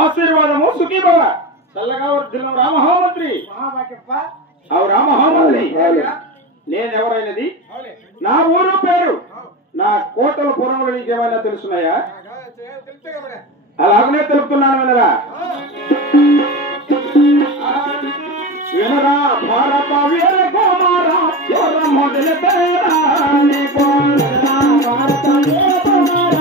ఆశీర్వాదము సుఖీభవ చల్లగా వర్ధిల్లం రామహోమంత్రి రామహోమంత్రి నేనెవరైనది నా ఊరు పేరు నా కోటల పురములు నీకేమైనా తెలుసున్నాయా అలాగనే తెలుపుతున్నాను వినరా వినరా భారత వీర కుమార మొదల పేరా భారత వీర కుమార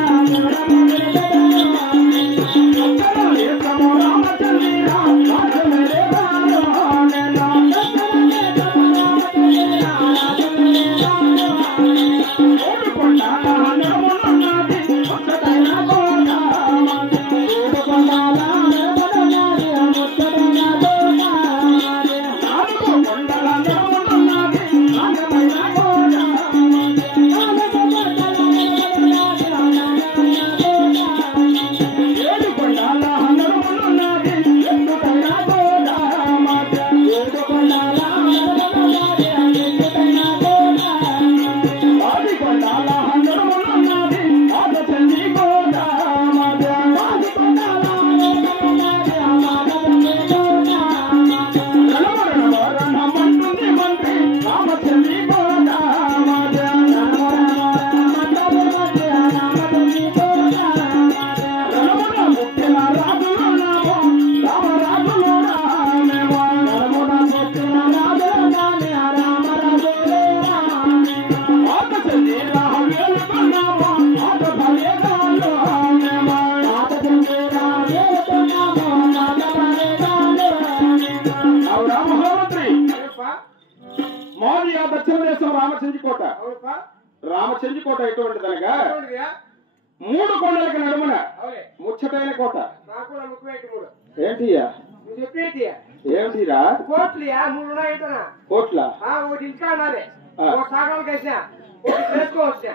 రామచంద్రకోట ఎటువంటిదనగా 3 కొండలకు నడుమున ముచ్చటైన కోట ఏంటియా నువ్వు చెప్పేటి ఏమిటిరా కోట్లుయా 3 ఉన్నాయంటనా కోట్ల ఒకటి ఇంటికా ఉన్నది ఒక సాగరం వేసినా ఒకటి చేసుకోవచ్చా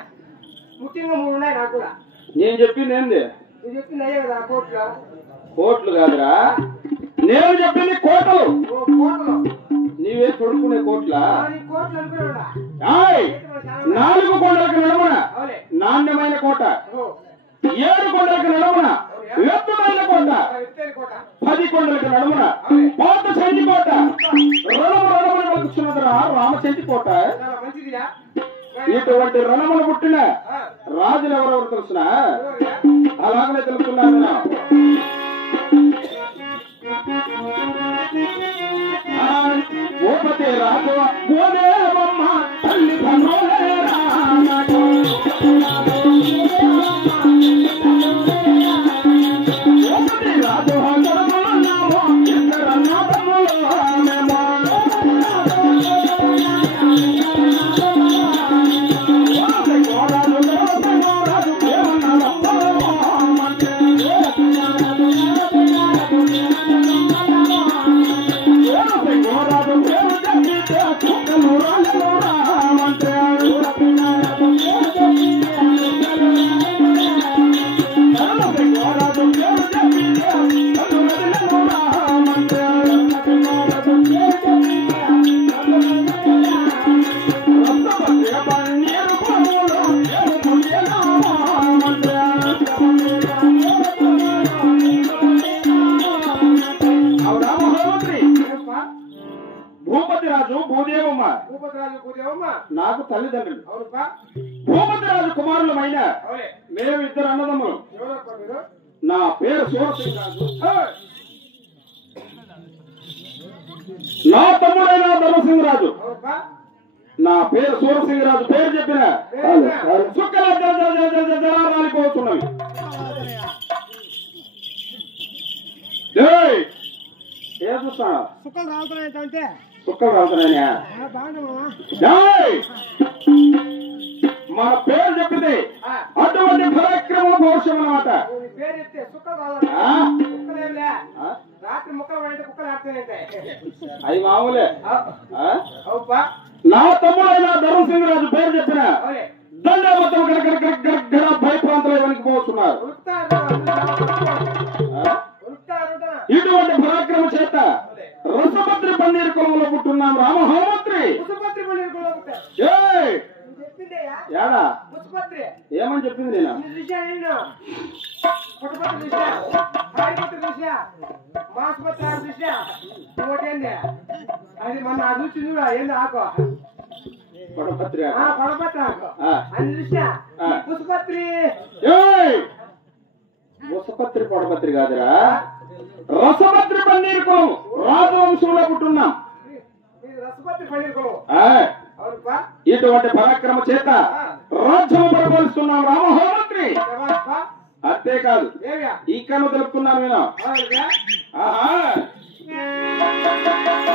ముఖ్యంగా 3 ఉన్నాయి నాకు కూడా నేను చెప్పింది ఏంది నువ్వు చెప్పింది అయ్యే కదా కోట్లు కోట్లు కాదురా నేను చెప్పింది కోటలు కోటలు నీవే తొడుక్కునే కోట్ల కోట్లు అనుకున్నాడా 4 కొండలకు నడుమున నాణ్యమైన కోట 7 కొండలకు నడుమున ఎత్తుమైన కోట 10 కొండలకు నడుమున పాత చెంటి కోట రణమున వలుచున్నదిరా రామచెంటి కోట ఇటువంటి రణములు పుట్టిన రాజులు ఎవరెవరు తెలుసిన అలాగనే తెలుసుకున్నాను భూపతి రాజు భూదేవమ్మ తల్లి భూపతి రాజు భూదేవమ్మ నాకు తల్లిదండ్రులు భూపతి రాజు కుమారులమైన మేము 2 అన్నదమ్ములు నా పేరు సూరసింగ్ రాజు నా తమ్ముడైన ధర్మసింగ్ రాజు నా పేరు సూరసింగ్ రాజు పేరు చెప్పిన చుక్కల రాలిపోతున్నవి ఏం చూస్తా సుక్కలు రావుతున్నాయంటే సుక్కలు రావుతున్నాయా మన పేరు చెప్పితే అటువంటి పరాక్రమ పౌరుషం అన్నమాట పేరు చెప్తే సుక్కలు రాత్రి ముక్కలు పడితే కుక్కలు ఆడుతాయంటే అవి మామూలే నా తమ్ముడైన ధర్మసింగ్ రాజు పేరు చెప్పిన దండ మొత్తం భయ ప్రాంతంలో వణికిపోతున్నారు ఇటువంటి పరాక్రమ చేత రసభద్రి పన్నీరు కులంలో పుట్టున్నాం రామహోమంత్రి ఏడా ఏమని చెప్పింది నేను అది మన చూసి ఏంది ఆకు పడపత్రి ముసపత్రి పడపత్రి కాదురా రసభద్రి పన్నీరు కులం రాజవంశంలో పుట్టున్నాం ఇటువంటి పరాక్రమ చేత రాజ్యం పరిపాలిస్తున్నాం రామహోమంత్రి అంతేకాదు ఈకను తెలుపుతున్నాను నేను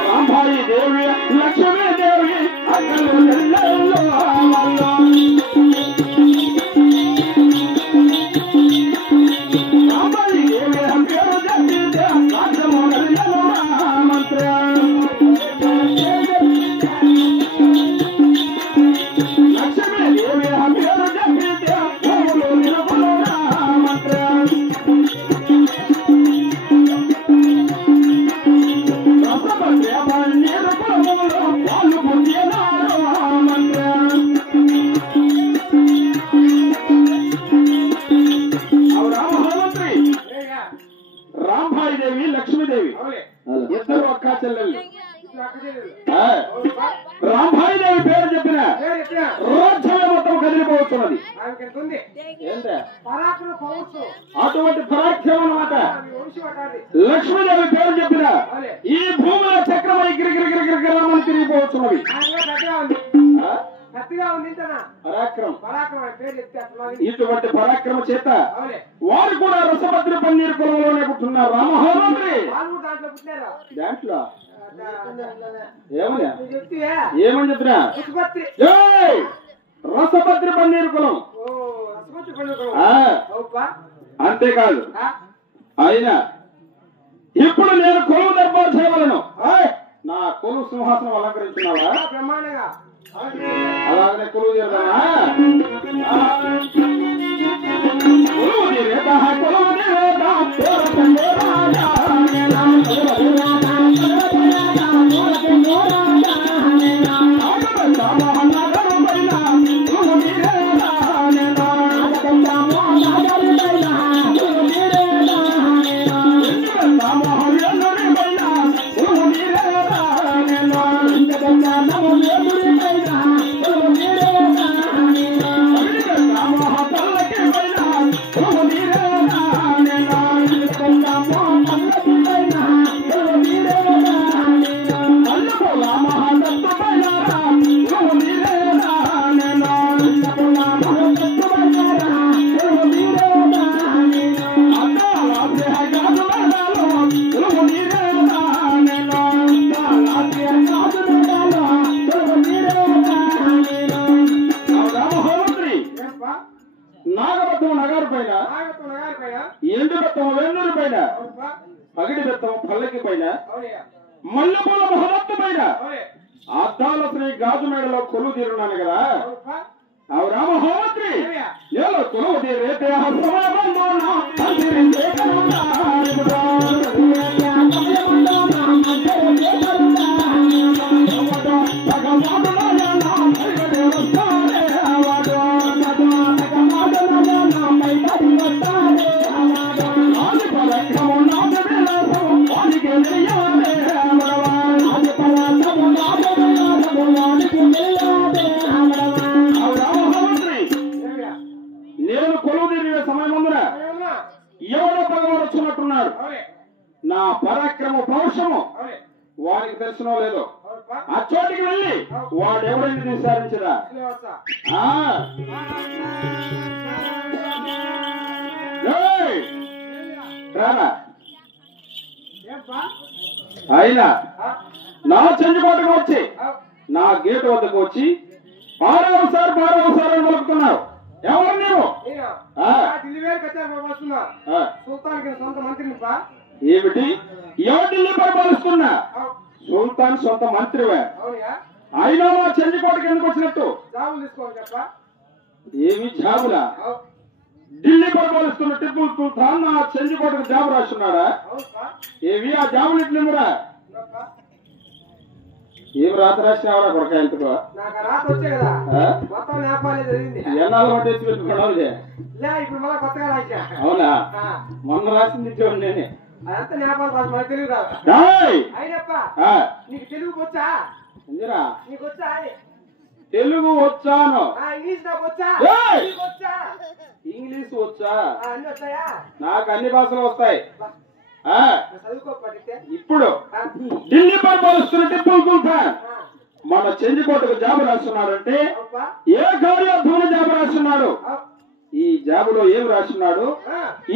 రాంబాయి దేవి లక్ష్మీ దేవి రాంబాయి దేవి పేరు చెప్పితే రాజ్యము మంత్రి లక్ష్మీ దేవి పేరు చెప్పితే రాంబాయి దేవి లక్ష్మీదేవి ఇద్దరు అక్క చెల్లెళ్ళు రాంబాయి దేవి పేరు చెప్పిన రాజ్యం మొత్తం కదిలిపోతున్నది అటువంటి పరాక్రమం అన్నమాట లక్ష్మీదేవి పేరు చెప్పిన ఈ భూమిలో చక్రమై గిరిగిరిగిరిగిరిగిరమని తిరిగిపోతున్నది ఇటువంటి పరాక్రమ చేత వారు కూడా రసభద్రి పన్నీరు కులంలోనే పుట్టున్నారు రామహోమంత్రి దాంట్లో ఏమని చెప్పినా రసభద్రి పన్నీరు కులం అంతేకాదు ఆయన ఇప్పుడు నేను కొలువు దర్బారు చేయవలను. నా కొలువు సింహాసనం అలంకరించున్నావా? బ్రహ్మాండంగా అలాగనే కొలువు చేద్దామా? కొలువు తీరేదా, కొలువు తీరేదా, నాగబెత్తం నగారు పైన, ఎండు బెత్తం వెన్నూరు పైన, పగిడి బెత్తం పల్లకి పైన, మల్లెపూల మహమత్తు పైన, అద్దాల శ్రీ గాజు మేడలో కొలువు తీరున్నాను కదా. అవు రామహోత్రి నేను కొలువు తీరేతే నేను కొలువు తీరే సమయం ముందున ఎవరో భగవాన్ వచ్చినట్టున్నాడు. నా పరాక్రమ పౌరుషము వారికి తెలిసినో లేదో ఆ చోటికి వెళ్ళి వాడు ఎవరైనా విచారించరా. అయినా నా చెంచుకోటకు వచ్చి నా గేటు వద్దకు వచ్చి బారావసారి అని మొలుకుతున్నావు. ఎవరు నీవు? ఏమిటి? ఎవరు ఢిల్లీ పరిపాలిస్తున్నా? సుల్తాన్ సొంత మంత్రివే. అయినా మా చెంచుకోటకి ఎందుకు వచ్చినట్టు? ఏమి జాబులా? ఢిల్లీ పరిపాలిస్తున్న టిప్పు సుల్తాన్ నా చెంచుకోటకు జాబు రాస్తున్నాడా? ఏవి ఆ జాబులు ఇట్లేమురా? ఏం రాత రాసినావరా కొరక? ఎంతకు ఎన్నాళ్ళు పట్టేసి పెట్టుకున్నావు? అవునా? మొన్న రాసింది ఇచ్చేవాడు నేనే. నీకు తెలుగు వచ్చా? నీకు వచ్చా? తెలుగు వచ్చాను. ఇంగ్లీష్ వచ్చా? నాకు అన్ని భాషలు వస్తాయి. ఇప్పుడు ఢిల్లీ పరిపాలిస్తున్న టిప్పు సుల్తాన్ మన చెంచుకోటకు జాబు రాస్తున్నాడంటే ఏ కార్యార్థంలో జాబు రాస్తున్నాడు? ఈ జాబులో ఏం రాస్తున్నాడు?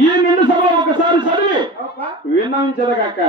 ఈ నిండు సభలో ఒకసారి చదివి విన్నవించదగాక.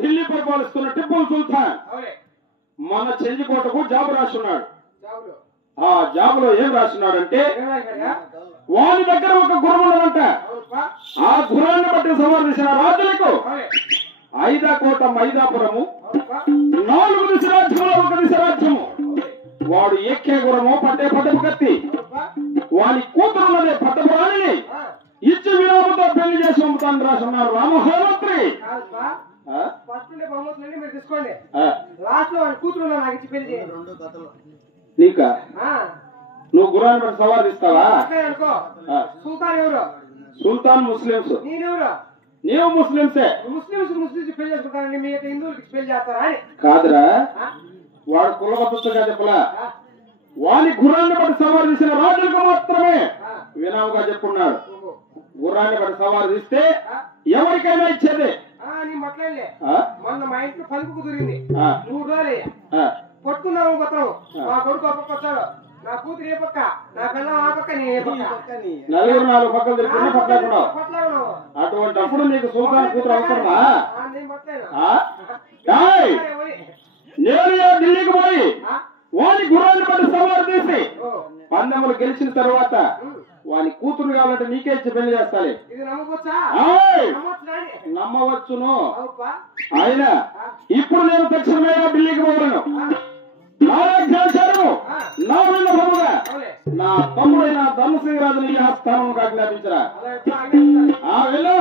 ఢిల్లీ పరిపాలిస్తున్న టిప్పు సుల్తాన్ మన చెంచుకోటకు జాబు రాస్తున్నాడు. ఆ జాబులో ఏం రాస్తున్నాడంటే వాని దగ్గర ఒక గుర్రం ఉన్నదంట. ఆ గుర్రాన్ని బట్టి సంవర్ధించిన రాజులకు 5 కోట మైదాపురము, 4 దిశ రాజ్యములో 1 దిశ రాజ్యము, వాడు ఎక్కే గురము పట్టే పట్టపు కత్తి వాని కూతురున్నదే పట్టపు రాణిని ఇచ్చి విరామతో పెళ్లి చేసి పంపుతాను రాసున్నారు రామహోమంత్రి. మీరు తీసుకోండి, లాస్ట్ లో వాడి కూతురు నాకు ఇచ్చి పెళ్లి చేయండి. నీకా నువ్వు గుర్రాన్ని బట్టి సవారు ఇస్తావా? అనుకో. సుల్తాన్ ఎవరు? సుల్తాన్ ముస్లింస్. నేనెవరు? నీవు ముస్లింసే. ముస్లింస్ పెళ్లి చేసుకుంటారని మీ యొక్క హిందువులకి పెళ్లి చేస్తారా అని కాదురా, వాడు కులబద్ధగా చెప్పలా. వాని గుర్రాన్ని బట్టి సవారు తీసిన రాజులకు మాత్రమే వినాముగా చెప్పున్నాడు. గుర్రాన్ని బట్టి సవారు తీస్తే ఎవరికైనా ఇచ్చేదే. మాట్లాడలే మొన్న మా ఇంట్లో పలుపు కుదిరింది 3 రోజులయ్యా. పట్టుకున్నాము కొత్తము. మా కొడుకు ఒక పక్క వచ్చాడు, నా కూతురు ఏ పక్క, నా పిల్లలు ఆ పక్క, నేను ఏ పక్క. నలుగురు 4 పక్కలు తిరుగుతున్నా పట్లాడుకున్నావు. అటువంటిప్పుడు నీకు సుల్తాన్ కూతురు అవసరమా? నేను ఢిల్లీకి పోయి వాని గుర్రాన్ని బట్టి సవారు తీసి పందెములు గెలిచిన తర్వాత వాని కూతురు కావాలంటే నీకే ఇచ్చి పెళ్లి చేస్తాలి. నమ్మవచ్చును. ఆయన ఇప్పుడు నేను తక్షణమే ఢిల్లీకి పోగలను. నా విన్నపముగా నా తమ్ముడైన ధర్మసింగరాజుని ఆ స్థానం ఆజ్ఞాపించరా. వెళ్ళా